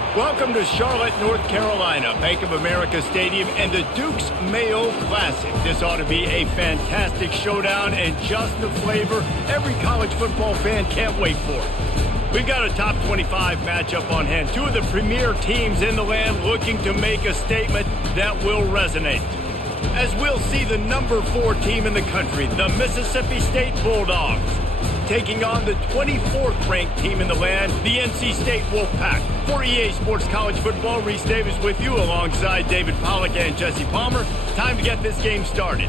Welcome to Charlotte, North Carolina, Bank of America Stadium, and the Duke's Mayo Classic. This ought to be a fantastic showdown and just the flavor every college football fan can't wait for. We've got a top 25 matchup on hand. Two of the premier teams in the land looking to make a statement that will resonate. As we'll see the number 4 team in the country, the Mississippi State Bulldogs, taking on the 24th ranked team in the land, the NC State Wolfpack. For EA Sports College Football, Reese Davis with you alongside David Pollack and Jesse Palmer. Time to get this game started.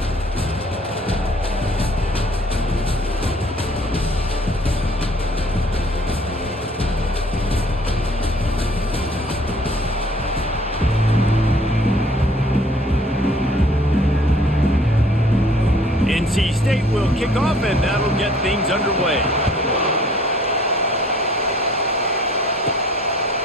NC State will kick off, and that'll get things underway.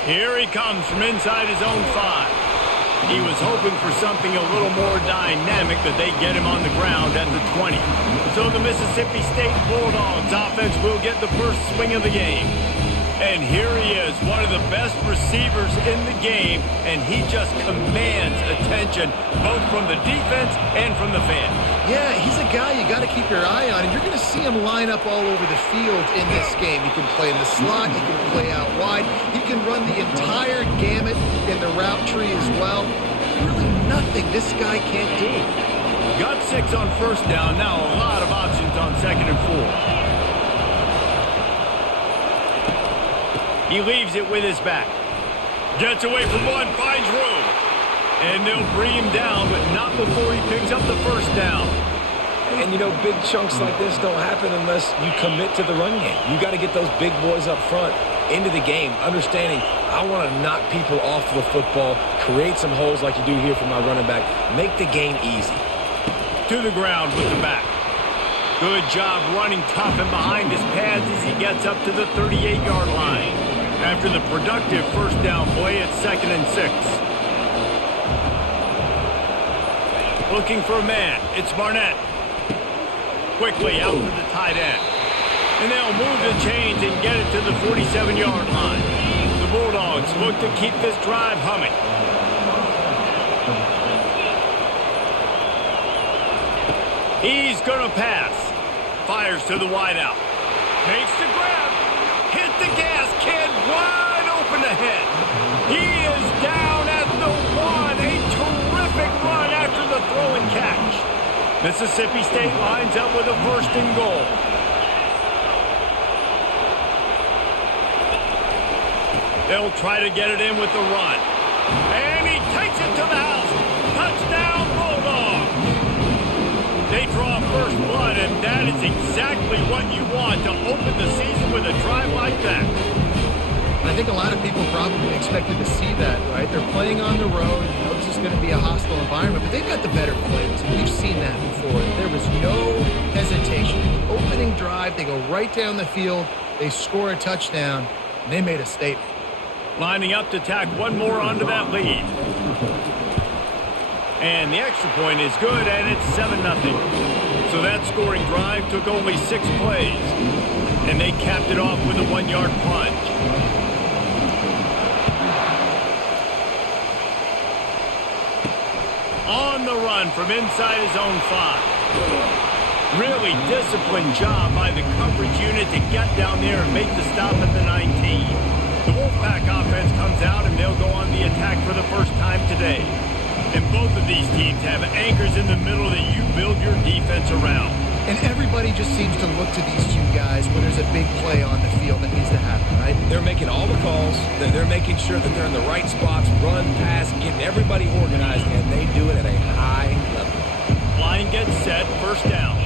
Here he comes from inside his own 5. He was hoping for something a little more dynamic, but they get him on the ground at the 20. So the Mississippi State Bulldogs offense will get the first swing of the game. And here he is, one of the best receivers in the game, and he just commands attention both from the defense and from the fans. Yeah, he's a guy you got to keep your eye on, and you're going to see him line up all over the field in this game. He can play in the slot, he can play out wide, he can run the entire gamut in the route tree as well. Really nothing this guy can't do. Got 6 on first down, now a lot of options on 2nd and 4. He leaves it with his back. Gets away from one, finds room. And they'll bring him down, but not before he picks up the first down. And, you know, big chunks like this don't happen unless you commit to the run game. You got to get those big boys up front into the game, understanding I want to knock people off the football, create some holes like you do here for my running back, make the game easy. To the ground with the back. Good job running tough and behind his pads as he gets up to the 38-yard line. After the productive first down play, it's 2nd and 6. Looking for a man. It's Barnett. Quickly out to the tight end. And they'll move the chains and get it to the 47-yard line. The Bulldogs look to keep this drive humming. He's going to pass. Fires to the wideout. Makes the grab. Hit the gas, kid. Wide open ahead. He is down at the 1. A terrific run after the throw and catch. Mississippi State lines up with a 1st and goal. They'll try to get it in with the run. And he takes it to the house. Touchdown, Bulldogs. They draw first blood, and that is exactly what you want to open the season with a drive like that. I think a lot of people probably expected to see that, right? They're playing on the road. You know this is going to be a hostile environment, but they've got the better players, and we've seen that before. There was no hesitation. The opening drive, they go right down the field, they score a touchdown, and they made a statement. Lining up to tack one more onto that lead. And the extra point is good, and it's 7-0. So that scoring drive took only 6 plays. And they capped it off with a 1-yard plunge. On the run from inside his own 5. Really disciplined job by the coverage unit to get down there and make the stop at the 19. The Wolfpack offense comes out, and they'll go on the attack for the first time today. And both of these teams have anchors in the middle that you build your defense around. And everybody just seems to look to these two guys when there's a big play on the field that needs to happen, right? They're making all the calls. They're making sure that they're in the right spots, run, pass, getting everybody organized, and they do it at a high level. Line gets set, first down.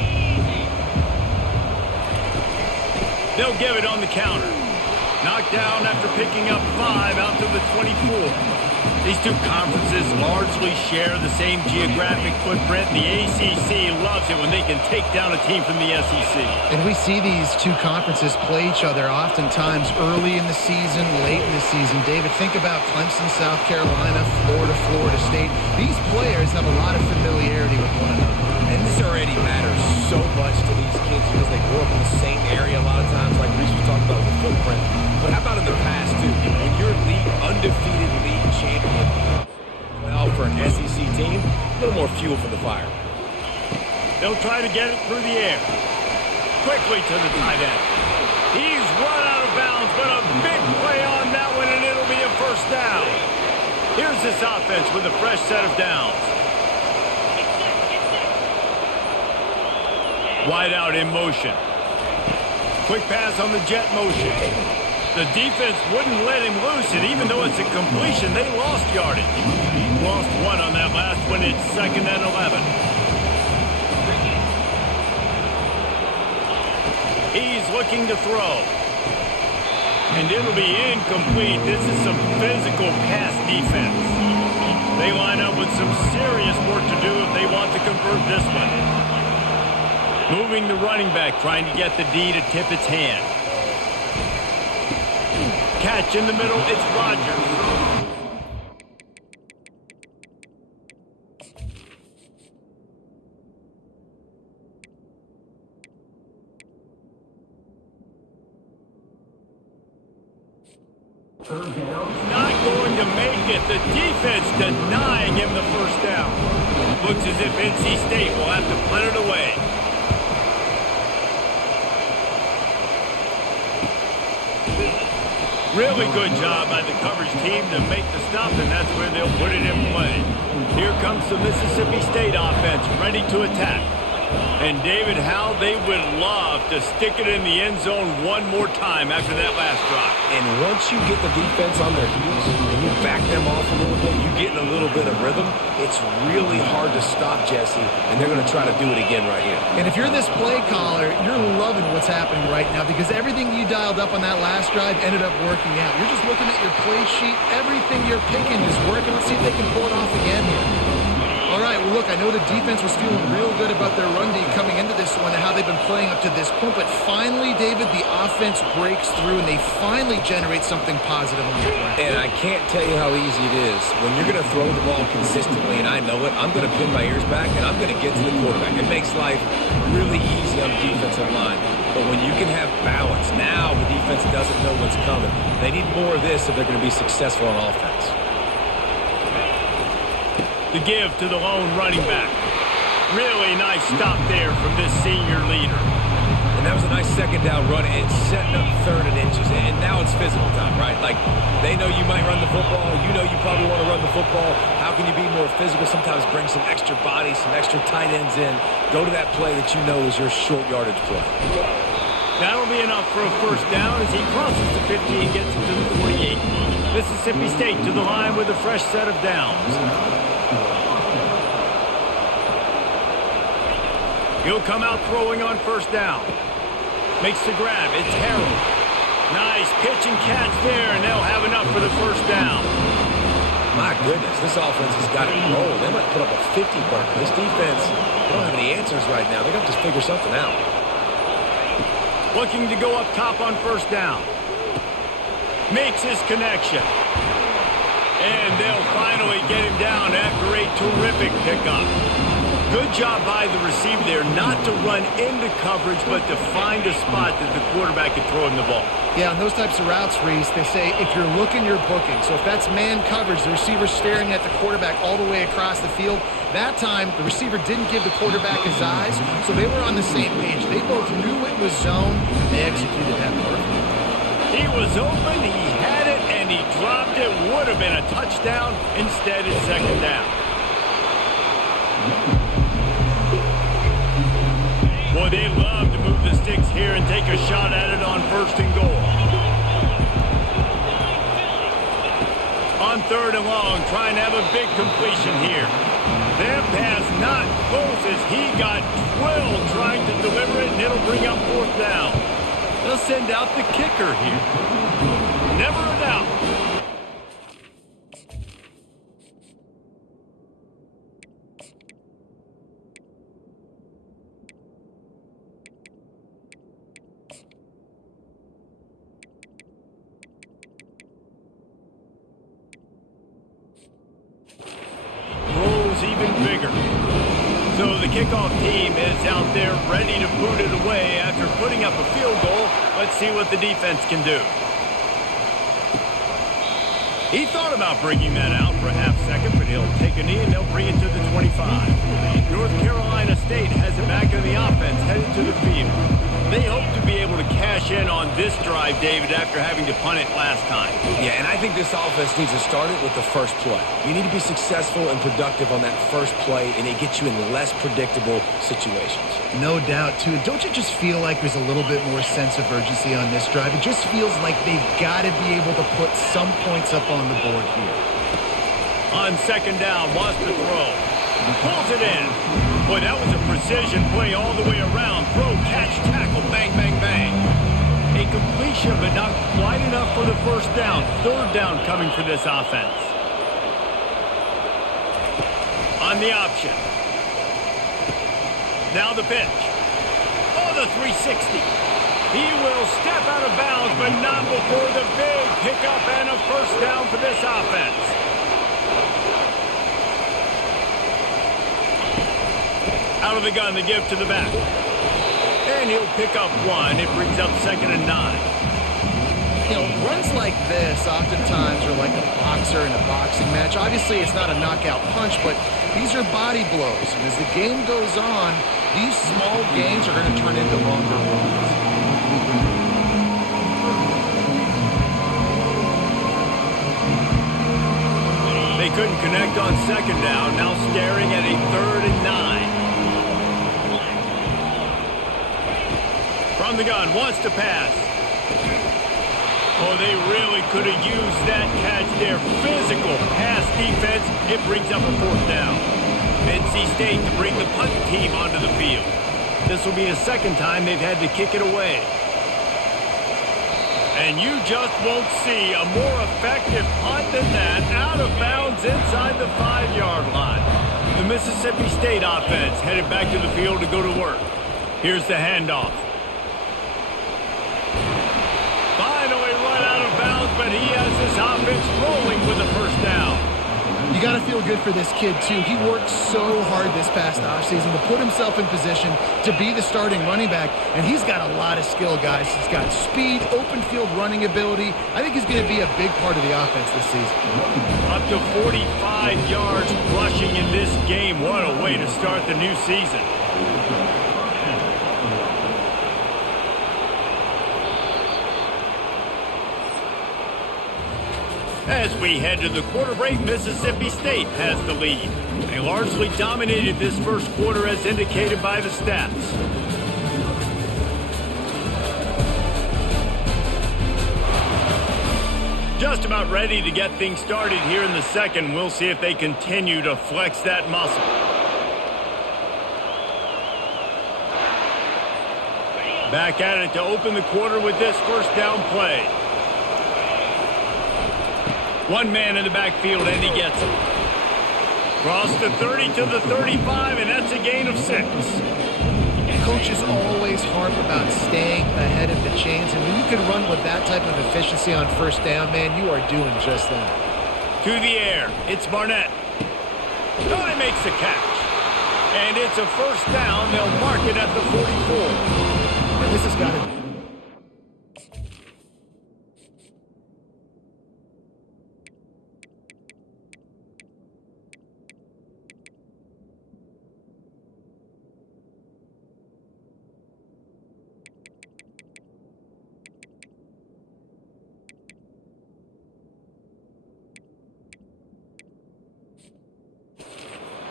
They'll give it on the counter. Knocked down after picking up 5 out to the 24. These two conferences largely share the same geographic footprint. The ACC loves it when they can take down a team from the SEC. And we see these two conferences play each other oftentimes early in the season, late in the season. David, think about Clemson, South Carolina, Florida, Florida State. These players have a lot of familiarity with one another. And this already matters so much to these kids because they grew up in the same area a lot of times, like Reese was talking about with the footprint. But how about in the past, too? When you're the undefeated They'll try to get it through the air. Quickly to the tight end. He's run out of bounds, but a big play on that one, and it'll be a first down. Here's this offense with a fresh set of downs. Wide out in motion. Quick pass on the jet motion. The defense wouldn't let him loose, and even though it's a completion, they lost yardage. Lost one on that last one. It's 2nd and 11. He's looking to throw. And it'll be incomplete. This is some physical pass defense. They line up with some serious work to do if they want to convert this one. Moving the running back, trying to get the D to tip its hand. Catch in the middle, it's Rodgers. Not going to make it. The defense denying him the first down. Looks as if NC State will have to punt it away. Really good job by the coverage team to make the stop, and that's where they'll put it in play. Here comes the Mississippi State offense ready to attack. And David, how they would love to stick it in the end zone one more time after that last drive. And once you get the defense on their heels and you back them off a little bit, you get in a little bit of rhythm, it's really hard to stop, Jesse, and they're going to try to do it again right here. And if you're this play caller, you're loving what's happening right now because everything you dialed up on that last drive ended up working out. You're just looking at your play sheet. Everything you're picking is working. Let's see if they can pull it off again here. All right, well, look, I know the defense was feeling real good about their run D coming into this one and how they've been playing up to this point, but finally, David, the offense breaks through and they finally generate something positive on the play. And I can't tell you how easy it is. When you're going to throw the ball consistently, and I know it, I'm going to pin my ears back and I'm going to get to the quarterback. It makes life really easy on the defensive line. But when you can have balance, now the defense doesn't know what's coming. They need more of this if they're going to be successful on offense. The give to the lone running back. Really nice stop there from this senior leader. And that was a nice second down run and setting up 3rd and inches. And now it's physical time, right? Like, they know you might run the football. You know you probably want to run the football. How can you be more physical? Sometimes bring some extra bodies, some extra tight ends in. Go to that play that you know is your short yardage play. That'll be enough for a first down as he crosses the 50 and gets it to the 48. Mississippi State to the line with a fresh set of downs. He'll come out throwing on first down. Makes the grab. It's Harrell. Nice pitch and catch there, and they'll have enough for the first down. My goodness, this offense has got it rolled. They might put up a 50 burger. This defense, they don't have any answers right now. They're going to have to figure something out. Looking to go up top on first down. Makes his connection. And they'll finally get him down after a terrific pickup. Good job by the receiver there, not to run into coverage, but to find a spot that the quarterback can throw him the ball. Yeah, on those types of routes, Reese, they say if you're looking, you're booking. So if that's man coverage, the receiver's staring at the quarterback all the way across the field. That time, the receiver didn't give the quarterback his eyes, so they were on the same page. They both knew it was zone, and they executed that perfectly. He was open, he had it, and he dropped it. Would have been a touchdown. Instead, it's second down. Boy, they love to move the sticks here and take a shot at it on 1st and goal. On 3rd and long, trying to have a big completion here. That pass not close as he got drilled trying to deliver it, and it'll bring up 4th down. They'll send out the kicker here. Never a doubt. Even bigger. So the kickoff team is out there ready to boot it away after putting up a field goal. Let's see what the defense can do. He thought about bringing that out for a half second, but he'll take a knee and they'll bring it to the 25. North Carolina State has it back in the offense, headed to the field. They hope to be able to cash in on this drive, David, after having to punt it last time. Yeah, and I think this offense needs to start it with the first play. You need to be successful and productive on that first play, and it gets you in less predictable situations. No doubt, too. Don't you just feel like there's a little bit more sense of urgency on this drive? It just feels like they've got to be able to put some points up on the board here. On second down, wants to throw. Pulls it in. Boy, that was a precision play all the way around. Throw, catch, tackle, bang, bang, bang. A completion, but not quite enough for the first down. Third down coming for this offense. On the option. Now the pitch. Oh, the 360. He will step out of bounds, but not before the big pickup and a first down for this offense. Out of the gun, the give to the back. And he'll pick up one. It brings up 2nd and 9. You know, runs like this oftentimes are like a boxer in a boxing match. Obviously, it's not a knockout punch, but these are body blows. And as the game goes on, these small gains are going to turn into longer runs. They couldn't connect on second down. Now staring at a 3rd and 9. From the gun, wants to pass. Oh, they really could have used that catch there. Physical pass defense. It brings up a 4th down. NC State to bring the punt team onto the field. This will be the 2nd time they've had to kick it away. And you just won't see a more effective punt than that. Out of bounds inside the 5-yard line. The Mississippi State offense headed back to the field to go to work. Here's the handoff. Finally run out of bounds, but he has his offense rolling with a first down. You got to feel good for this kid, too. He worked so hard this past offseason to put himself in position to be the starting running back, and he's got a lot of skill, guys. He's got speed, open field running ability. I think he's going to be a big part of the offense this season. Up to 45 yards rushing in this game. What a way to start the new season. As we head to the quarter break, Mississippi State has the lead. They largely dominated this first quarter as indicated by the stats. Just about ready to get things started here in the second. We'll see if they continue to flex that muscle. Back at it to open the quarter with this first down play. One man in the backfield, and he gets it. Cross the 30 to the 35, and that's a gain of 6. Coaches always harp about staying ahead of the chains, and when you can run with that type of efficiency on first down, man, you are doing just that. To the air, it's Barnett. Oh, he makes the catch. And it's a first down. They'll mark it at the 44. And this has got to be.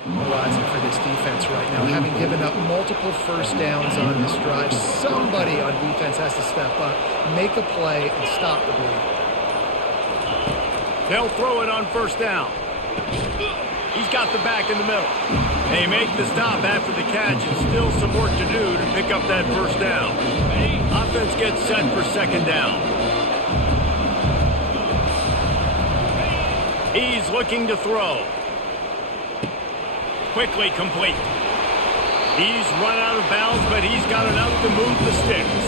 Rising for this defense right now, having given up multiple first downs on this drive. Somebody on defense has to step up, make a play, and stop the bleed. They'll throw it on first down. He's got the back in the middle. They make the stop after the catch, and still some work to do to pick up that first down. Offense gets set for second down. He's looking to throw. Quickly complete. He's run out of bounds, but he's got enough to move the sticks.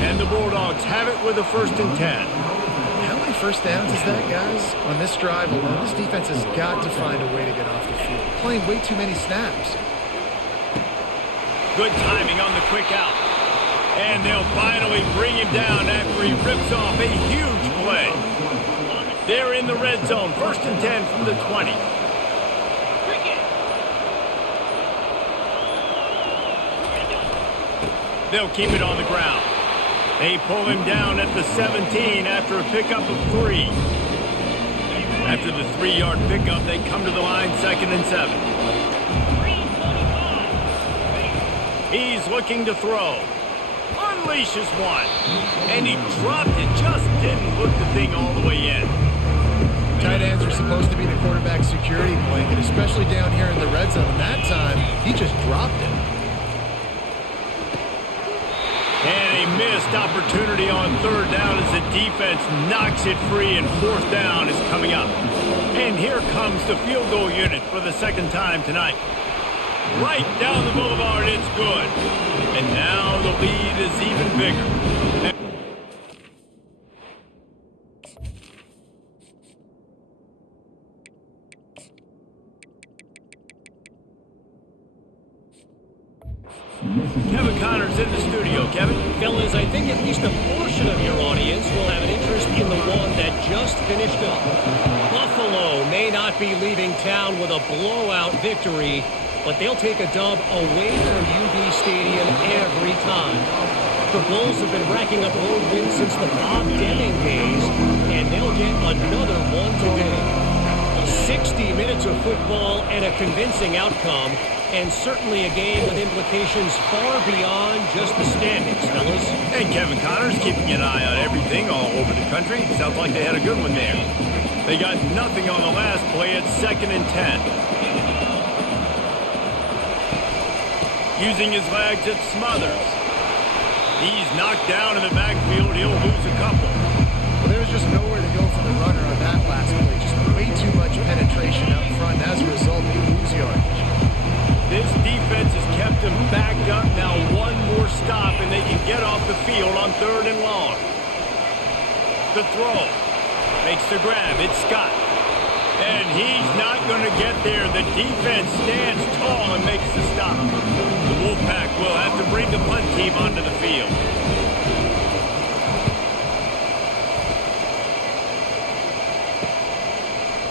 And the Bulldogs have it with a 1st and 10. How many first downs is that, guys? On this drive alone, this defense has got to find a way to get off the field. Playing way too many snaps. Good timing on the quick out. And they'll finally bring him down after he rips off a huge play. They're in the red zone. 1st and 10 from the 20. They'll keep it on the ground. They pull him down at the 17 after a pickup of 3. After the 3-yard pickup, they come to the line 2nd and 7. He's looking to throw. Unleashes one. And he dropped it. Just didn't look the thing all the way in. Tight ends are supposed to be the quarterback's security blanket, especially down here in the red zone. And that time, he just dropped it. And a missed opportunity on 3rd down as the defense knocks it free, and 4th down is coming up. And here comes the field goal unit for the 2nd time tonight. Right down the boulevard, it's good. And now the lead is even bigger. Kevin Connor's in the studio. Kevin? Fellas, I think at least a portion of your audience will have an interest in the one that just finished up. Buffalo may not be leaving town with a blowout victory, but they'll take a dub away from UB Stadium every time. The Bulls have been racking up road wins since the Bob Deming days, and they'll get another one today. 60 minutes of football and a convincing outcome, and certainly a game with implications far beyond just the standings, fellas. And Kevin Connor's keeping an eye on everything all over the country. Sounds like they had a good one there. They got nothing on the last play at 2nd and 10. Using his legs, it's Smothers. He's knocked down in the backfield. He'll lose a couple. Well, there was just nowhere to go for the runner on that last play. Just way too much penetration up front. As a result, they lose yardage. This defense has kept them backed up. Now one more stop, and they can get off the field on 3rd and long. The throw. Makes the grab. It's Scott. And he's not going to get there. The defense stands tall and makes the stop. The Wolfpack will have to bring the punt team onto the field.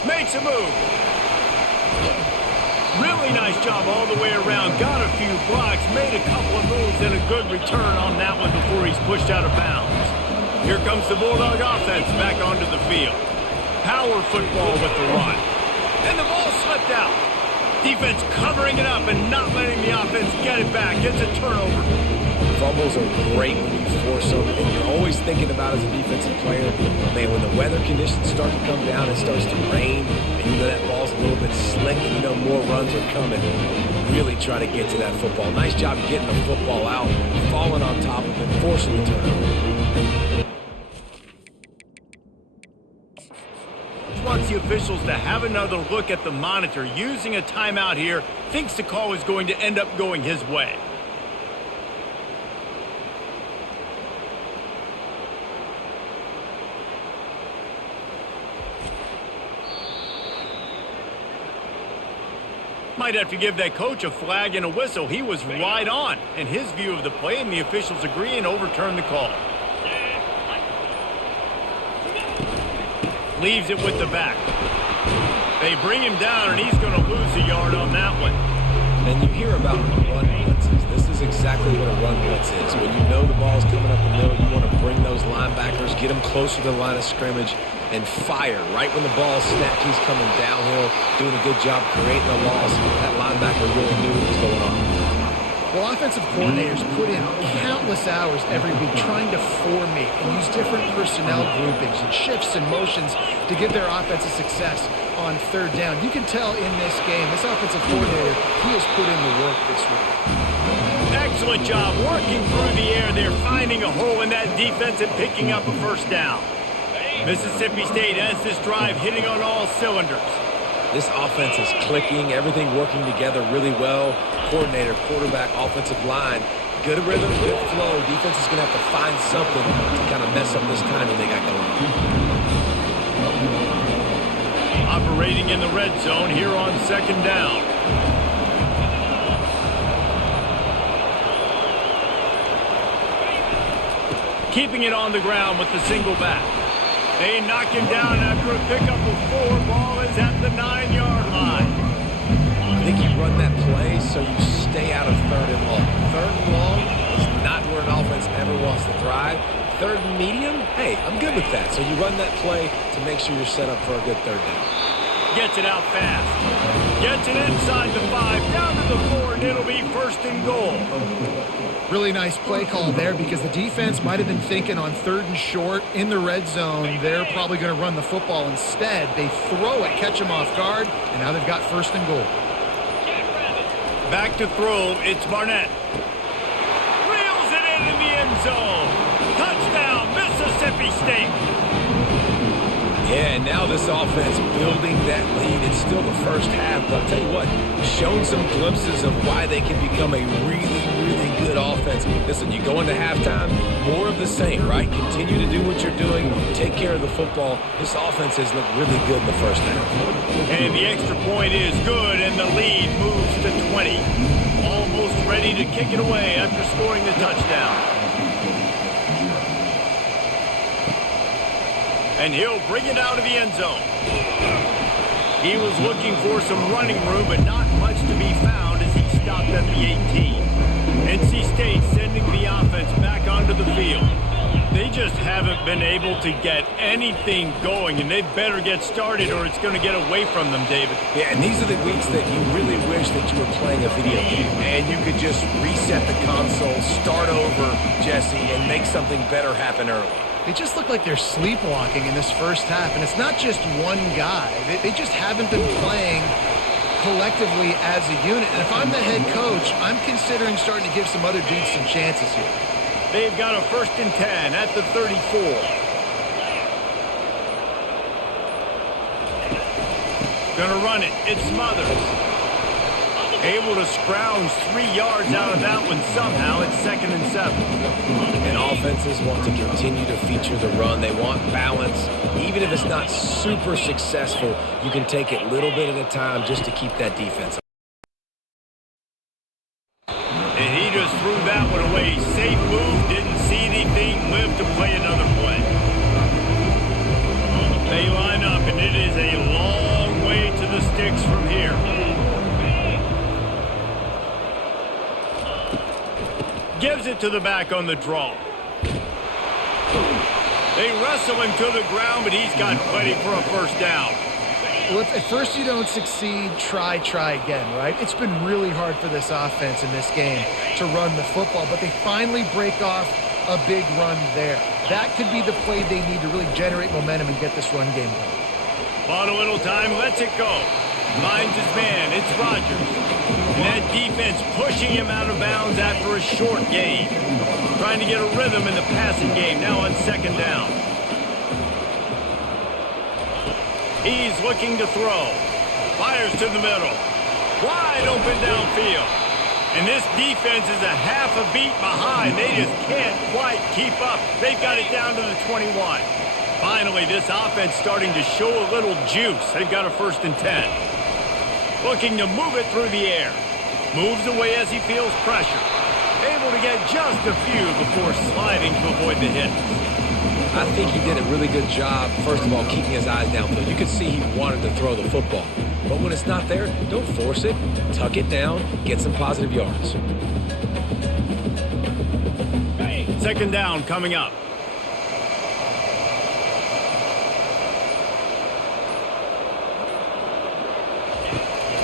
Makes a move. Really nice job all the way around. Got a few blocks, made a couple of moves, and a good return on that one before he's pushed out of bounds. Here comes the Bulldog offense back onto the field. Power football with the run. And the ball slipped out. Defense covering it up and not letting the offense get it back. It's a turnover. Fumbles are great when you force them, and you're always thinking about as a defensive player, man, when the weather conditions start to come down, it starts to rain, and you know that ball's a little bit slick, and you know more runs are coming. Really try to get to that football. Nice job getting the football out, falling on top of it, forcing the turnover. Wants the officials to have another look at the monitor. Using a timeout here, thinks the call is going to end up going his way. Might have to give that coach a flag and a whistle. He was right on in his view of the play, and the officials agree and overturn the call. Leaves it with the back. They bring him down, and he's going to lose a yard on that one. And you hear about run blitzes. This is exactly what a run blitz is. When you know the ball's coming up the middle, you want to bring those linebackers, get them closer to the line of scrimmage, and fire. Right when the ball's snapped, he's coming downhill, doing a good job creating a loss. That linebacker really knew what was going on. Well, offensive coordinators put in countless hours every week trying to formate and use different personnel groupings and shifts and motions to give their offense a success on 3rd down. You can tell in this game, this offensive coordinator, he has put in the work this week. Excellent job working through the air there, finding a hole in that defense and picking up a 1st down. Mississippi State has this drive hitting on all cylinders. This offense is clicking, everything working together really well. Coordinator, quarterback, offensive line, good rhythm, good flow. Defense is going to have to find something to kind of mess up this timing they got going on. Operating in the red zone here on 2nd down. Keeping it on the ground with the single back. They knock him down after a pickup of 4. Ball is at the 9-yard line. I think you run that play so you stay out of 3rd and long. 3rd and long is not where an offense ever wants to thrive. 3rd and medium, hey, I'm good with that. So you run that play to make sure you're set up for a good 3rd down. Gets it out fast. Gets it inside the 5, down to the 4, and it'll be 1st and goal. Really nice play call there because the defense might have been thinking on 3rd and short in the red zone. They're probably going to run the football instead. They throw it, catch them off guard, and now they've got 1st and goal. Back to throw, it's Barnett. Reels it in the end zone. Touchdown, Mississippi State. Yeah, and now this offense building that lead. It's still the first half, but I'll tell you what, shown some glimpses of why they can become a really, really good offense. Listen, you go into halftime, more of the same, right? Continue to do what you're doing, take care of the football. This offense has looked really good in the first half. And the extra point is good, and the lead moves to 20. Almost ready to kick it away after scoring the touchdown. And he'll bring it out of the end zone. He was looking for some running room, but not much to be found as he stopped at the 18. NC State sending the offense back onto the field. They just haven't been able to get anything going, and they better get started or it's going to get away from them, David. Yeah, and these are the weeks that you really wish that you were playing a video game, and you could just reset the console, start over, Jesse, and make something better happen early. They just look like they're sleepwalking in this first half, and it's not just one guy. They just haven't been playing collectively as a unit. And if I'm the head coach, I'm considering starting to give some other dudes some chances here. They've got a 1st and 10 at the 34. Gonna run it. It's Smothers. Able to scrounge 3 yards out of that one somehow. It's 2nd and 7. And offenses want to continue to feature the run. They want balance. Even if it's not super successful, you can take it little bit at a time just to keep that defense. And he just threw that one away. Safe move, didn't see anything, lived to play another play. They line up, and it is a long way to the sticks from here. Gives it to the back on the draw. They wrestle him to the ground, but he's got plenty for a 1st down. Well, if at first you don't succeed, try again, right? It's been really hard for this offense in this game to run the football, but they finally break off a big run there. That could be the play they need to really generate momentum and get this run game going. Bought a little time, lets it go. Finds his man, it's Rodgers. And that defense pushing him out of bounds after a short gain. Trying to get a rhythm in the passing game, now on 2nd down. He's looking to throw. Fires to the middle. Wide open downfield. And this defense is a half a beat behind. They just can't quite keep up. They've got it down to the 21. Finally, this offense starting to show a little juice. They've got a 1st and 10. Looking to move it through the air. Moves away as he feels pressure. Able to get just a few before sliding to avoid the hit. I think he did a really good job, first of all, keeping his eyes downfield. You could see he wanted to throw the football. But when it's not there, don't force it. Tuck it down. Get some positive yards. 2nd down coming up.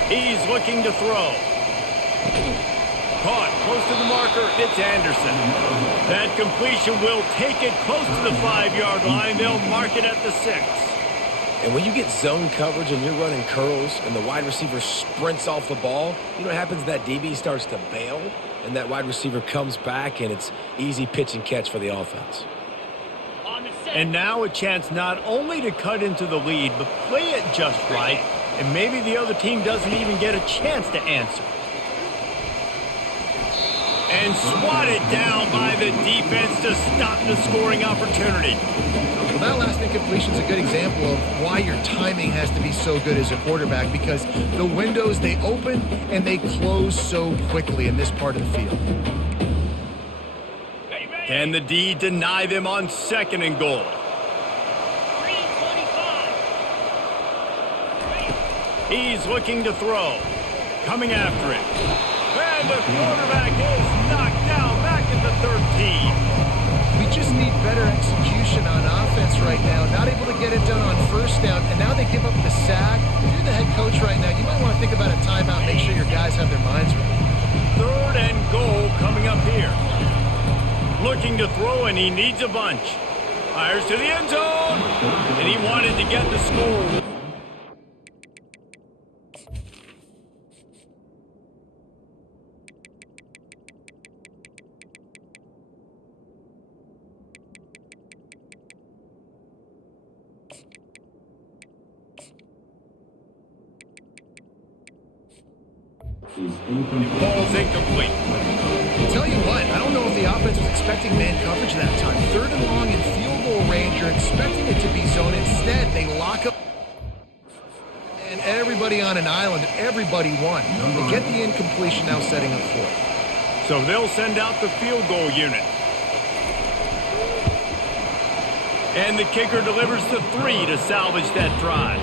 He's looking to throw. Caught close to the marker. It's Anderson. That completion will take it close to the 5-yard line. They'll mark it at the 6. And when you get zone coverage and you're running curls and the wide receiver sprints off the ball, you know what happens? That DB starts to bail, and that wide receiver comes back, and it's easy pitch and catch for the offense. And now a chance not only to cut into the lead, but play it just right, and maybe the other team doesn't even get a chance to answer. And swatted down by the defense to stop the scoring opportunity. Well, that last incompletion is a good example of why your timing has to be so good as a quarterback, because the windows, they open and they close so quickly in this part of the field. Can the D deny them on 2nd and goal? He's looking to throw. Coming after it. And the quarterback is knocked down back at the 13. We just need better execution on offense right now. Not able to get it done on first down, and now they give up the sack. If you're the head coach right now, you might want to think about a timeout, make sure your guys have their minds right. 3rd and goal coming up here. Looking to throw, and he needs a bunch. Fires to the end zone, and he wanted to get the score. Ball's incomplete. I'll tell you what, I don't know if the offense was expecting man coverage that time. 3rd and long in field goal range. You're expecting it to be zone. Instead, they lock up and everybody on an island. Everybody won. They get the incompletion, now setting up 4th. So they'll send out the field goal unit. And the kicker delivers the 3 to salvage that drive.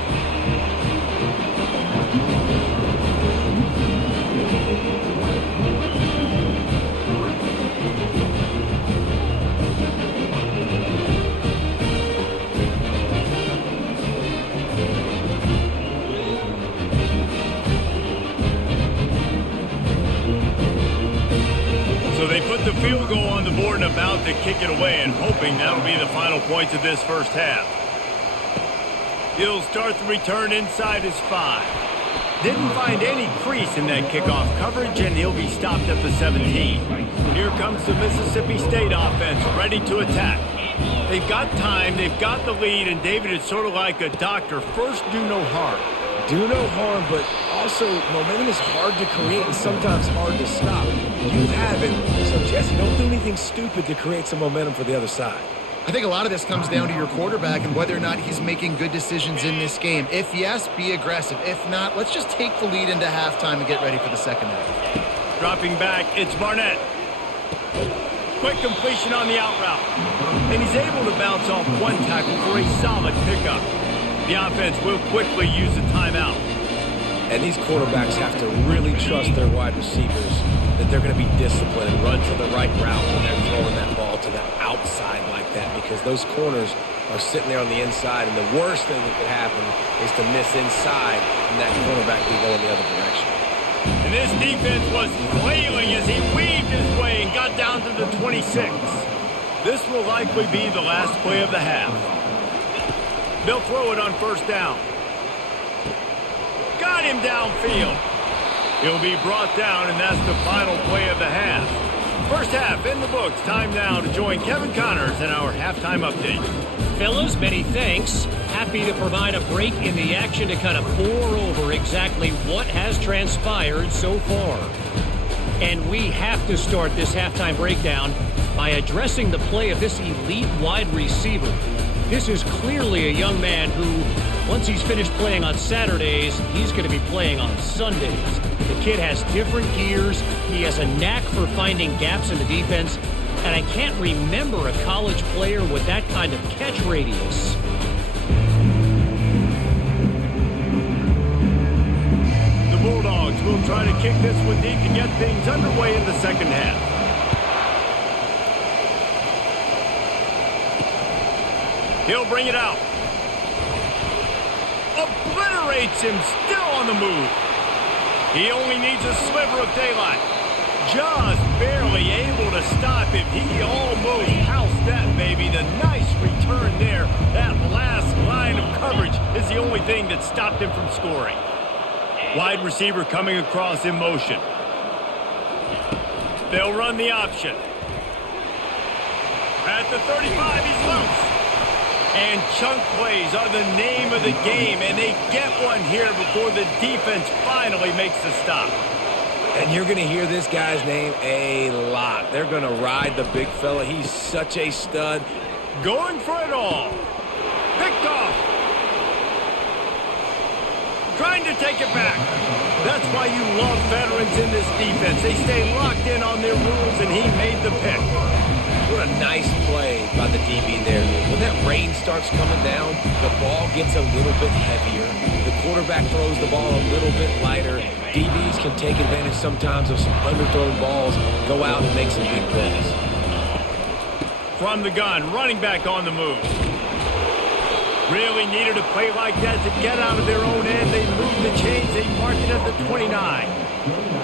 The field goal on the board and about to kick it away, and hoping that'll be the final points of this first half. He'll start the return inside his 5. Didn't find any crease in that kickoff coverage, and he'll be stopped at the 17. Here comes the Mississippi State offense, ready to attack. They've got time, they've got the lead, and David, it's sort of like a doctor. First, do no harm. Do no harm, but also momentum is hard to create and sometimes hard to stop. You have it. So, Jesse, don't do anything stupid to create some momentum for the other side. I think a lot of this comes down to your quarterback and whether or not he's making good decisions in this game. If yes, be aggressive. If not, let's just take the lead into halftime and get ready for the second half. Dropping back, it's Barnett. Quick completion on the out route. And he's able to bounce off one tackle for a solid pickup. The offense will quickly use a timeout. And these quarterbacks have to really trust their wide receivers that they're going to be disciplined and run to the right route when they're throwing that ball to the outside like that, because those corners are sitting there on the inside, and the worst thing that could happen is to miss inside and that quarterback be going the other direction. And this defense was flailing as he weaved his way and got down to the 26. This will likely be the last play of the half. They'll throw it on first down. Got him downfield. He'll be brought down, and that's the final play of the half. First half in the books. Time now to join Kevin Connors in our halftime update. Fellas, many thanks. Happy to provide a break in the action to kind of pour over exactly what has transpired so far. And we have to start this halftime breakdown by addressing the play of this elite wide receiver. This is clearly a young man who, once he's finished playing on Saturdays, he's going to be playing on Sundays. The kid has different gears. He has a knack for finding gaps in the defense. And I can't remember a college player with that kind of catch radius. The Bulldogs will try to kick this one deep to get things underway in the second half. He'll bring it out. Obliterates him, still on the move. He only needs a sliver of daylight. Just barely able to stop him. He almost housed that baby. The nice return there. That last line of coverage is the only thing that stopped him from scoring. Wide receiver coming across in motion. They'll run the option. At the 35, he's loose. And chunk plays are the name of the game, and they get one here before the defense finally makes the stop. And you're going to hear this guy's name a lot. They're going to ride the big fella. He's such a stud. Going for it all. Picked off. Trying to take it back. That's why you love veterans in this defense. They stay locked in on their rules, and he made the pick. What a nice play by the DB there. When that range starts coming down, the ball gets a little bit heavier. The quarterback throws the ball a little bit lighter. DBs can take advantage sometimes of some underthrown balls, go out and make some big plays. From the gun, running back on the move. Really needed a play like that to get out of their own end. They moved the chains. They marked it at the 29.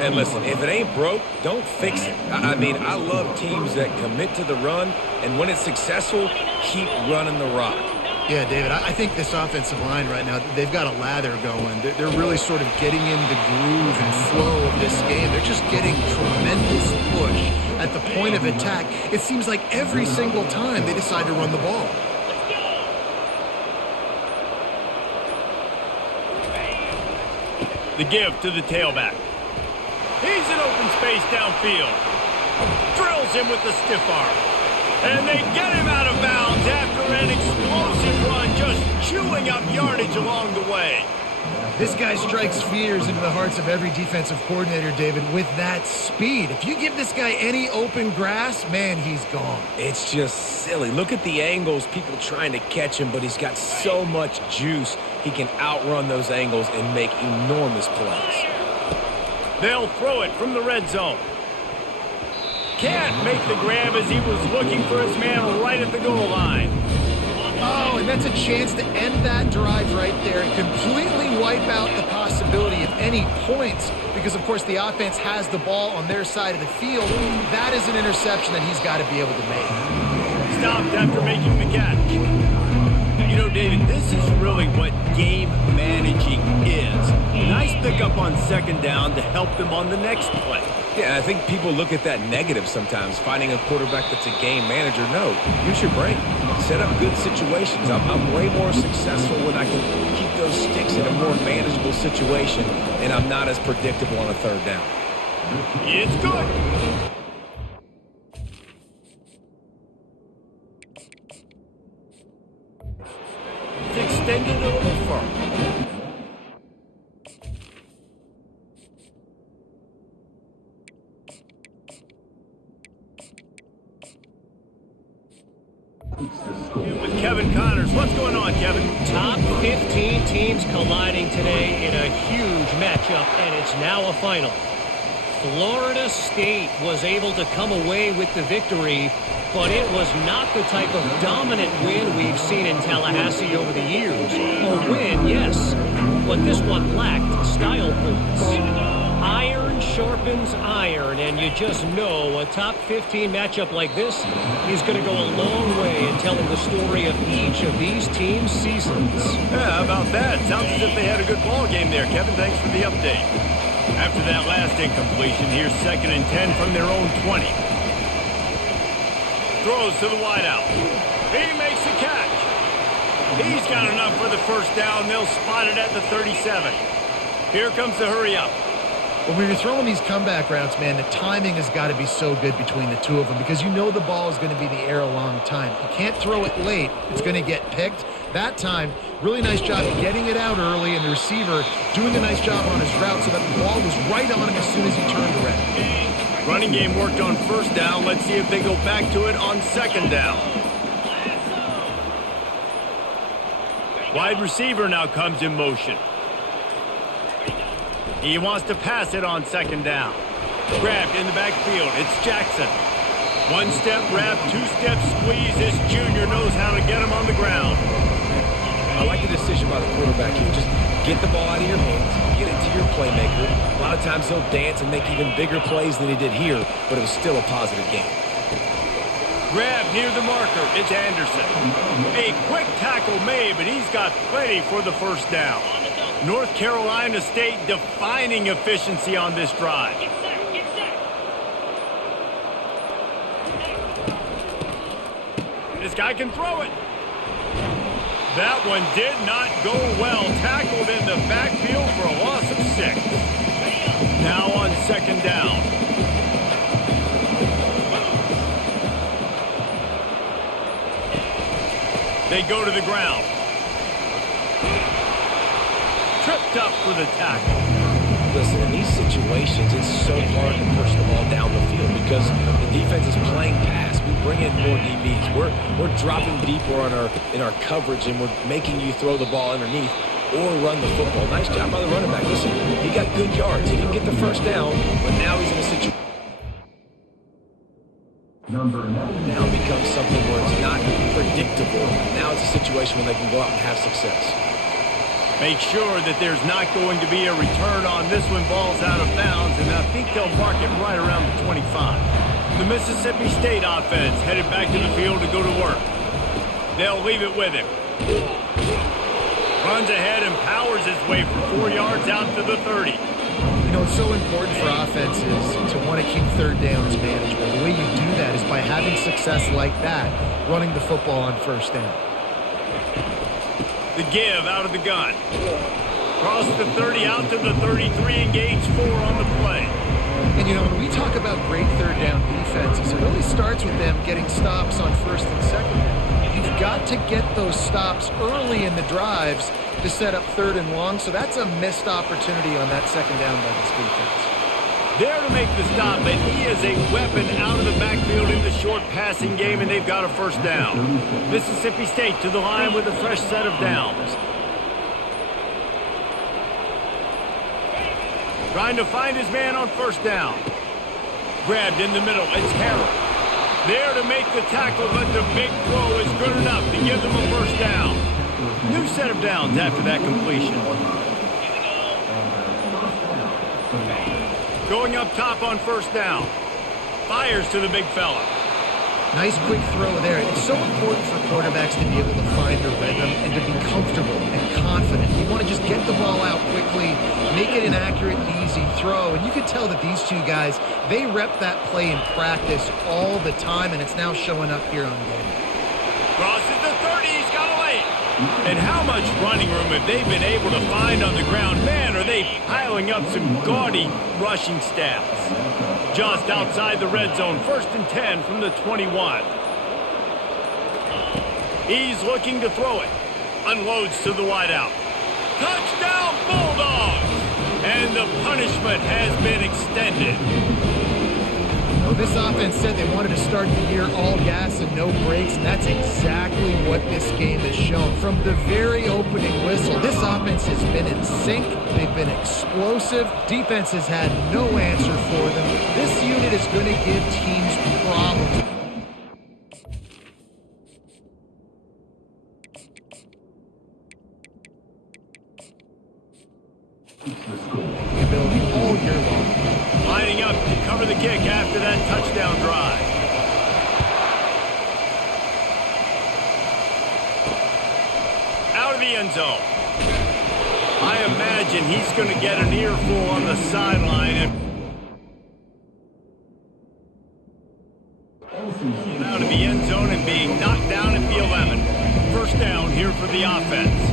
And listen, if it ain't broke, don't fix it. I mean, I love teams that commit to the run, and when it's successful, keep running the rock. Yeah, David, I think this offensive line right now, they've got a lather going. They're really sort of getting in the groove and flow of this game. They're just getting tremendous push at the point of attack. It seems like every single time they decide to run the ball. The give to the tailback. He's in open space downfield. Drills him with the stiff arm. And they get him out of bounds after an explosive run, just chewing up yardage along the way. This guy strikes fears into the hearts of every defensive coordinator, David, with that speed. If you give this guy any open grass, man, he's gone. It's just silly. Look at the angles, people trying to catch him, but he's got so much juice. He can outrun those angles and make enormous plays. They'll throw it from the red zone. Can't make the grab as he was looking for his man right at the goal line. Oh, and that's a chance to end that drive right there and completely wipe out the possibility of any points because, of course, the offense has the ball on their side of the field. That is an interception that he's got to be able to make. Stopped after making the catch. You know, David, this is really what game managing is. Nice pickup on second down to help them on the next play. Yeah, I think people look at that negative sometimes, finding a quarterback that's a game manager. No, use your brain. Set up good situations. I'm way more successful when I can keep those sticks in a more manageable situation, and I'm not as predictable on a third down. It's good. It's extended a little further. With Kevin Connors. What's going on, Kevin? Top 15 teams colliding today in a huge matchup, and it's now a final. Florida State was able to come away with the victory, but it was not the type of dominant win we've seen in Tallahassee over the years. A win, yes, but this one lacked style points. Iron sharpens iron, and you just know a top 15 matchup like this is going to go a long way in telling the story of each of these teams' seasons. Yeah, how about that? Sounds as if they had a good ball game there, Kevin. Thanks for the update. After that last incompletion, here's 2nd and 10 from their own 20. Throws to the wideout. He makes the catch. He's got enough for the first down. They'll spot it at the 37. Here comes the hurry up. When we were throwing these comeback routes, man, the timing has got to be so good between the two of them because you know the ball is going to be in the air a long time. You can't throw it late. It's going to get picked. That time, really nice job getting it out early, and the receiver doing a nice job on his route so that the ball was right on him as soon as he turned around. Running game worked on first down. Let's see if they go back to it on second down. Wide receiver now comes in motion. He wants to pass it on second down. Grabbed in the backfield. It's Jackson. One step grab, 2-step squeeze. This junior knows how to get him on the ground. I like the decision by the quarterback here. Just get the ball out of your hands, get it to your playmaker. A lot of times he'll dance and make even bigger plays than he did here, but it was still a positive game. Grab near the marker. It's Anderson. A quick tackle made, but he's got plenty for the first down. North Carolina State defining efficiency on this drive. This guy can throw it. That one did not go well. Tackled in the backfield for a loss of 6. Now on second down. They go to the ground. Tripped up for the tackle. Listen, in these situations, it's so hard to push the ball down the field because the defense is playing pass. bring in more DBs. We're dropping deeper in our coverage, and we're making you throw the ball underneath or run the football. Nice job by the running back. Listen, he got good yards. He didn't get the first down, but now he's in a situation. Now becomes something where it's not predictable. Now it's a situation where they can go out and have success. Make sure that there's not going to be a return on this one. Ball's out of bounds, and I think they'll mark it right around the 25. The Mississippi State offense headed back to the field to go to work. They'll leave it with him. Runs ahead and powers his way for 4 yards out to the 30. You know, it's so important for offenses to want to keep third downs manageable. The way you do that is by having success like that, running the football on first down. The give out of the gun. Cross the 30 out to the 33, engage 4 on the play. And, you know, when we talk about great third down defenses, it really starts with them getting stops on first and second down. You've got to get those stops early in the drives to set up third and long, so that's a missed opportunity on that second down by this defense. There to make the stop, and he is a weapon out of the backfield in the short passing game, and they've got a first down. Mississippi State to the line with a fresh set of downs. Trying to find his man on first down. Grabbed in the middle, it's Harrell. There to make the tackle, but the big throw is good enough to give them a first down. New set of downs after that completion. Going up top on first down. Fires to the big fella. Nice quick throw there. It's so important for quarterbacks to be able to find a rhythm and to be comfortable and confident. You want to just get the ball out quickly, make it an accurate, easy throw. And you can tell that these two guys, they rep that play in practice all the time, and it's now showing up here on game. Crosses the 30, he's got away. And how much running room have they been able to find on the ground? Man, are they piling up some gaudy rushing stats. Just outside the red zone, 1st and 10 from the 21. He's looking to throw it. Unloads to the wideout. Touchdown, Bulldogs! And the punishment has been extended. Well, this offense said they wanted to start the year all gas and no brakes, and that's exactly what this game has shown. From the very opening whistle, this offense has been in sync. They've been explosive. Defense has had no answer for them. This unit is going to give teams problems. Ability all year long. Lining up to cover the kick after that touchdown drive. Out of the end zone. I imagine he's going to get an earful on the sideline. And out of the end zone and being knocked down at the 11. First down here for the offense.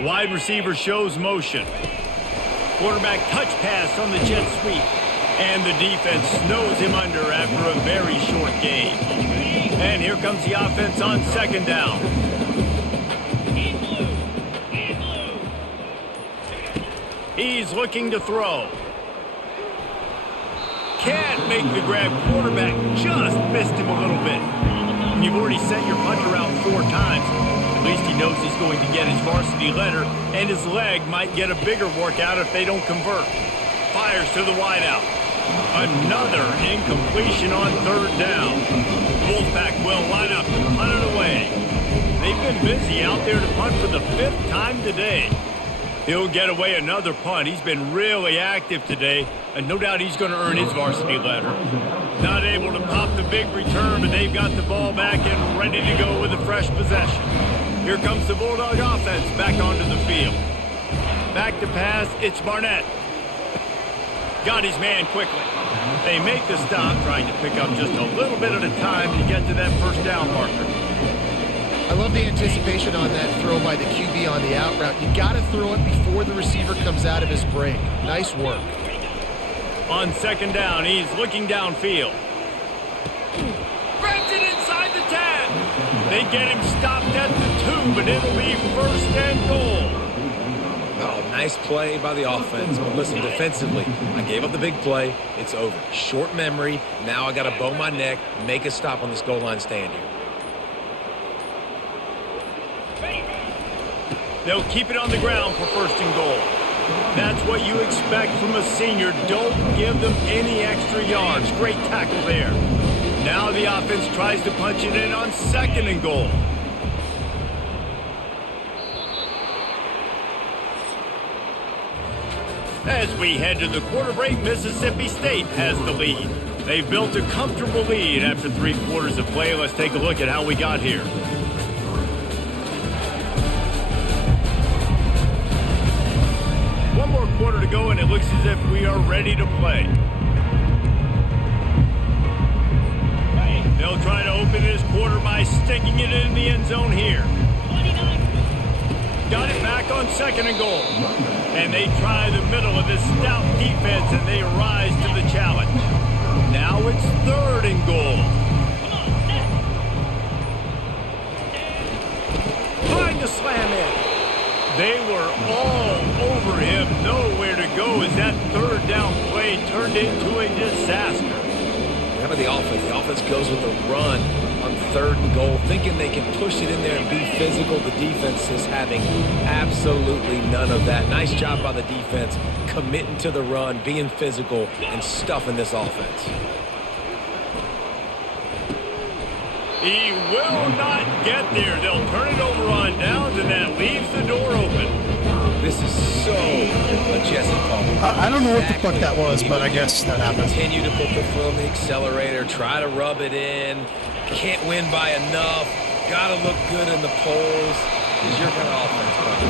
Wide receiver shows motion. Quarterback touch pass on the jet sweep. And the defense snows him under after a very short gain. And here comes the offense on second down. He's looking to throw. Can't make the grab. Quarterback just missed him a little bit. And you've already sent your punter out 4 times. At least he knows he's going to get his varsity letter, and his leg might get a bigger workout if they don't convert. Fires to the wideout. Another incompletion on third down. Wolfpack will line up to punt it away. They've been busy out there to punt for the 5th time today. He'll get away another punt. He's been really active today, and no doubt he's going to earn his varsity letter. Not able to pop the big return, but they've got the ball back and ready to go with a fresh possession. Here comes the Bulldog offense back onto the field. Back to pass, it's Barnett. Got his man quickly. They make the stop, trying to pick up just a little bit at a time to get to that first down marker. I love the anticipation on that throw by the QB on the out route. You got to throw it before the receiver comes out of his break. Nice work. On second down, he's looking downfield. Grabs it inside the 10. They get him stopped at the 2, but it'll be 1st and goal. Oh, Nice play by the offense. But listen, defensively, I gave up the big play. It's over. Short memory. Now I got to bow my neck, make a stop on this goal line stand here. They'll keep it on the ground for first and goal. That's what you expect from a senior. Don't give them any extra yards. Great tackle there. Now the offense tries to punch it in on second and goal. As we head to the quarter break, Mississippi State has the lead. They've built a comfortable lead after 3 quarters of play. Let's take a look at how we got here. One more quarter to go, and it looks as if we are ready to play. They'll try to open this quarter by sticking it in the end zone here. Got it back on second and goal. And they try the middle of this stout defense, and they rise to the challenge. Now it's third and goal. Trying to slam in. They were all over him. Nowhere to go as that third down play turned into a disaster. How about the offense? The offense goes with a run on third and goal, thinking they can push it in there and be physical. The defense is having absolutely none of that. Nice job by the defense, committing to the run, being physical, and stuffing this offense. He will not get there. They'll turn it over on downs, and that leaves the door open. This is so majestic. I don't know what the fuck that was, but I guess that happened. Continue to put the foot on the accelerator, try to rub it in. Can't win by enough. Got to look good in the polls. Is your kind of offense, buddy.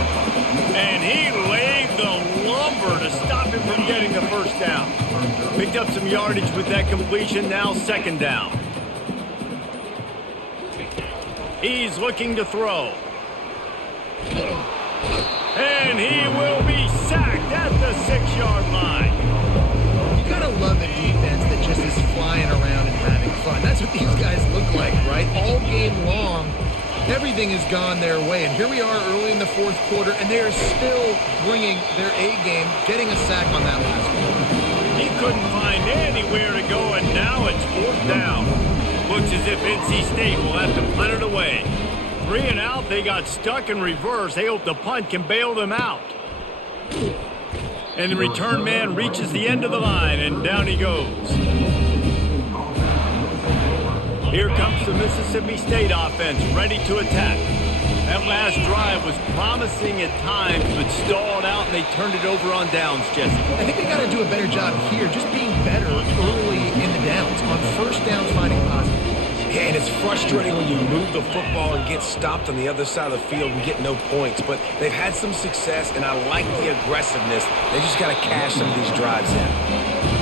And he laid the lumber to stop him from getting the first down. Picked up some yardage with that completion. Now second down. He's looking to throw. And he will be sacked at the 6-yard line. You gotta love a defense that just is flying around and having fun. That's what these guys look like, right? All game long, everything has gone their way. And here we are early in the fourth quarter, and they are still bringing their A game, getting a sack on that last one. He couldn't find anywhere to go, and now it's fourth down. Looks as if NC State will have to punt it away. 3 and out, they got stuck in reverse. They hope the punt can bail them out. And the return man reaches the end of the line, and down he goes. Here comes the Mississippi State offense, ready to attack. That last drive was promising at times, but stalled out, and they turned it over on downs, Jesse. I think they got to do a better job here, just being better early in the downs, on first downs, finding positive. Yeah, and it's frustrating when you move the football and get stopped on the other side of the field and get no points. But they've had some success, and I like the aggressiveness. They just got to cash some of these drives in.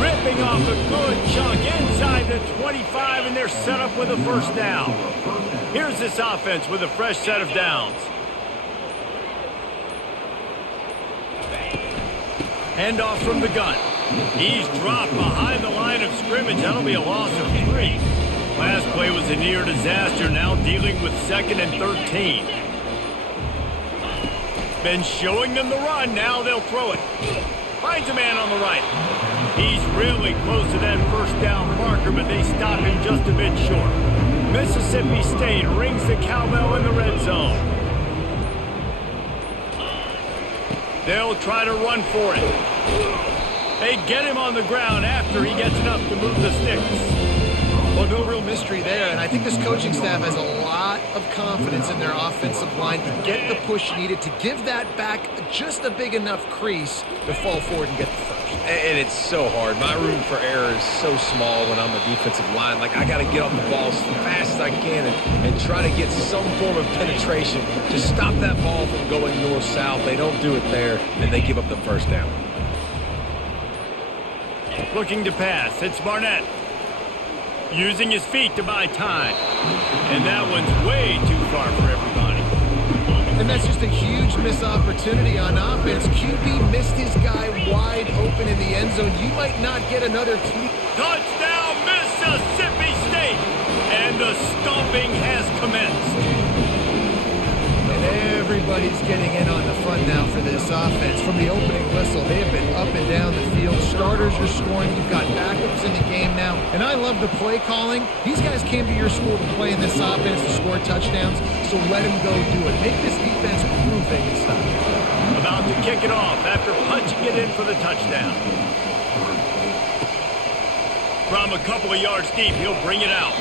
Ripping off a good chunk inside the 25, and they're set up with a first down. Here's this offense with a fresh set of downs. Handoff from the gun. He's dropped behind the line of scrimmage. That'll be a loss of 3. Last play was a near disaster, now dealing with 2nd and 13. Been showing them the run, now they'll throw it. Finds a man on the right. He's really close to that first down marker, but they stop him just a bit short. Mississippi State rings the cowbell in the red zone. They'll try to run for it. They get him on the ground after he gets enough to move the sticks. Well, no real mystery there, and I think this coaching staff has a lot of confidence in their offensive line to get the push needed, to give that back just a big enough crease to fall forward and get the first. And it's so hard. My room for error is so small when I'm a defensive line. Like, I got to get off the ball as fast as I can and try to get some form of penetration to stop that ball from going north-south. They don't do it there, and they give up the first down. Looking to pass. It's Barnett. Using his feet to buy time. And that one's way too far for everybody. And that's just a huge missed opportunity on offense. QB missed his guy wide open in the end zone. You might not get another Touchdown, Mississippi State! And the stomping has commenced. And Everybody's getting in on the fun now for this offense. From the opening whistle, they have been up and down the field. Starters are scoring. You've got backups in the game now. And I love the play calling. These guys came to your school to play in this offense to score touchdowns, so let them go do it. Make this defense prove they can stop it. About to kick it off after punching it in for the touchdown. From a couple of yards deep, he'll bring it out.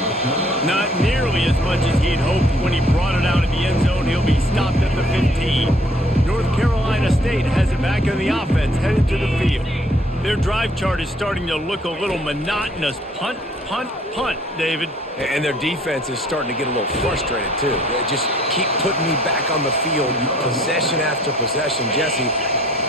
Not nearly as much as he'd hoped when he brought it out in the end zone. He'll be stopped at the 15. North Carolina State has it back in the offense, headed to the field. Their drive chart is starting to look a little monotonous. Punt, punt, punt, David. And their defense is starting to get a little frustrated, too. They just keep putting me back on the field, possession after possession. Jesse,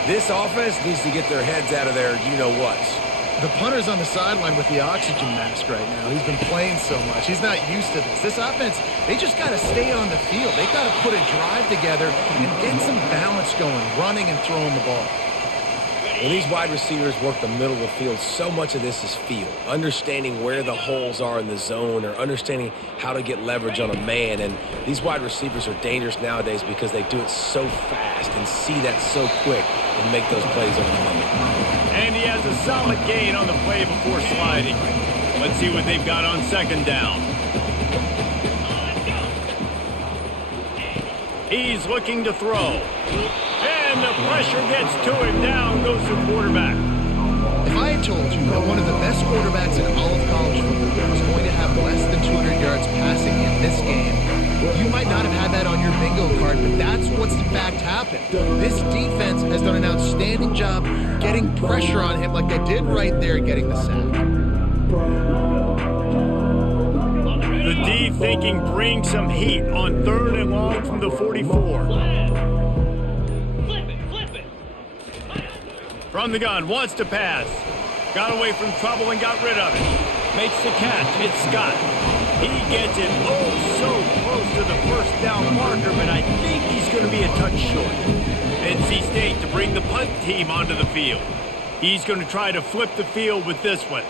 this offense needs to get their heads out of there, you-know-whats. The punter's on the sideline with the oxygen mask right now. He's been playing so much. He's not used to this. This offense, they just got to stay on the field. They got to put a drive together and get some balance going, running and throwing the ball. When these wide receivers work the middle of the field, so much of this is feel. Understanding where the holes are in the zone or understanding how to get leverage on a man. And these wide receivers are dangerous nowadays because they do it so fast and see that so quick and make those plays over the moment. And he has a solid gain on the play before sliding. Let's see what they've got on second down. He's looking to throw. And the pressure gets to him. Down goes the quarterback. If I had told you that one of the best quarterbacks in all of college football was going to have less than 200 yards passing in this game, you might not have had that on your bingo card, but that's what's in fact happened. This defense has done an outstanding job getting pressure on him like they did right there getting the sack. The D thinking bring some heat on 3rd and long from the 44. From the gun, wants to pass. Got away from trouble and got rid of it. Makes the catch. It's Scott. He gets it so close to the first down marker, but I think he's going to be a touch short. NC State to bring the punt team onto the field. He's going to try to flip the field with this one.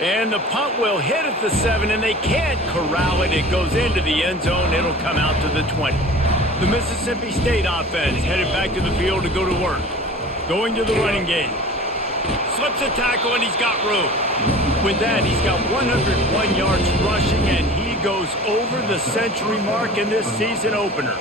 And the punt will hit at the 7, and they can't corral it. It goes into the end zone. It'll come out to the 20. The Mississippi State offense headed back to the field to go to work. Going to the running game. Slips a tackle, and he's got room. With that, he's got 101 yards rushing, and he goes over the century mark in this season opener.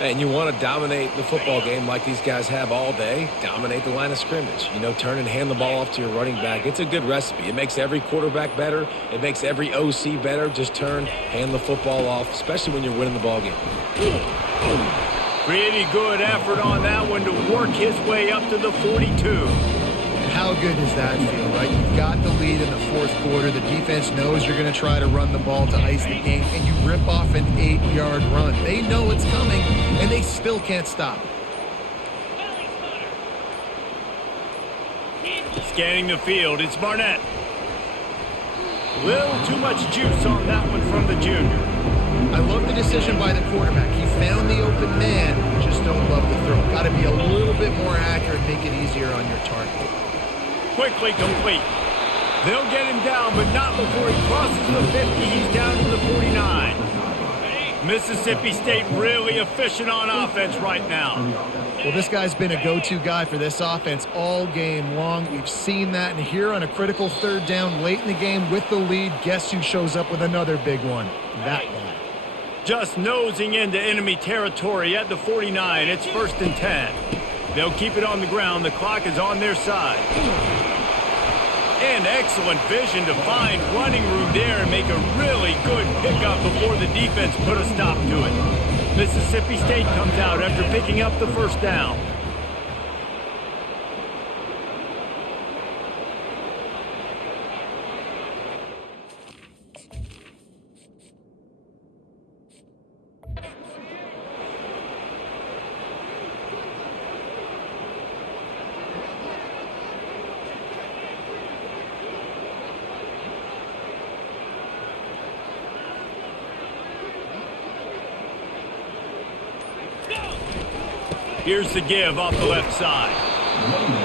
And you want to dominate the football game like these guys have all day, dominate the line of scrimmage. You know, turn and hand the ball off to your running back. It's a good recipe. It makes every quarterback better. It makes every OC better. Just turn, hand the football off, especially when you're winning the ball game. Pretty good effort on that one to work his way up to the 42. How good does that feel, right? You've got the lead in the 4th quarter. The defense knows you're going to try to run the ball to ice the game, and you rip off an 8-yard run. They know it's coming, and they still can't stop it. Scanning the field, it's Barnett. Little too much juice on that one from the junior. I love the decision by the quarterback. He found the open man, just don't love the throw. Got to be a little bit more accurate, make it easier on your target. Quickly complete. They'll get him down, but not before he crosses the 50. He's down to the 49. Mississippi State really efficient on offense right now. Well, this guy's been a go-to guy for this offense all game long. We've seen that, and here on a critical 3rd down late in the game with the lead, guess who shows up with another big one? That guy. Just nosing into enemy territory at the 49. It's 1st and 10. They'll keep it on the ground. The clock is on their side. And excellent vision to find running room there and make a really good pickup before the defense put a stop to it. Mississippi State comes out after picking up the 1st down. Here's the give off the left side.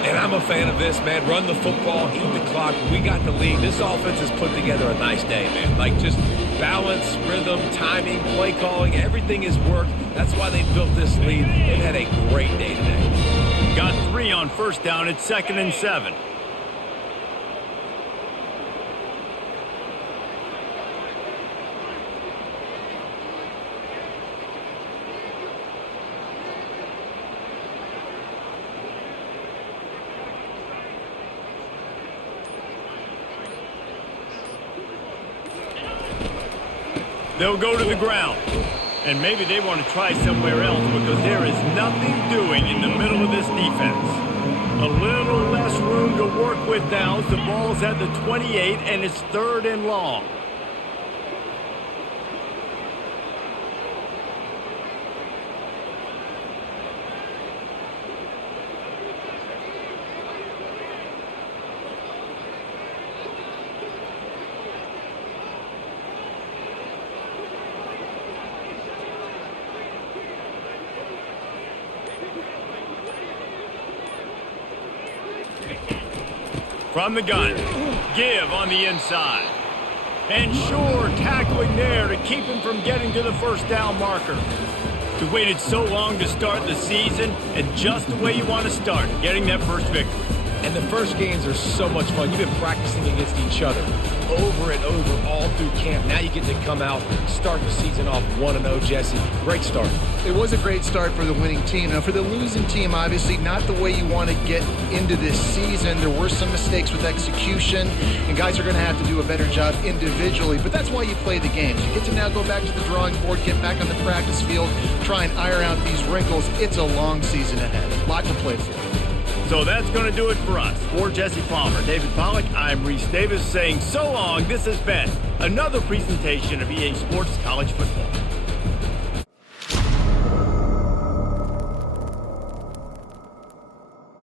And I'm a fan of this, man. Run the football, eat the clock. We got the lead. This offense has put together a nice day, man. Like just balance, rhythm, timing, play calling, everything has worked. That's why they built this lead. They've had a great day today. Got 3 on first down at 2nd and 7. They'll go to the ground. And maybe they want to try somewhere else because there is nothing doing in the middle of this defense. A little less room to work with now as the ball's at the 28 and it's 3rd and long. From the gun, give on the inside. And sure, tackling there to keep him from getting to the first down marker. You waited so long to start the season, and just the way you want to start, getting that first victory. And the first games are so much fun. You've been practicing against each other over and over all through camp. Now you get to come out, start the season off 1-0, Jesse. Great start. It was a great start for the winning team. Now, for the losing team, obviously not the way you want to get into this season. There were some mistakes with execution, and guys are going to have to do a better job individually. But that's why you play the games. You get to now go back to the drawing board, get back on the practice field, try and iron out these wrinkles. It's a long season ahead. A lot to play for. So that's going to do it for us. For Jesse Palmer, David Pollack, I'm Reese Davis saying so long. This has been another presentation of EA Sports College Football.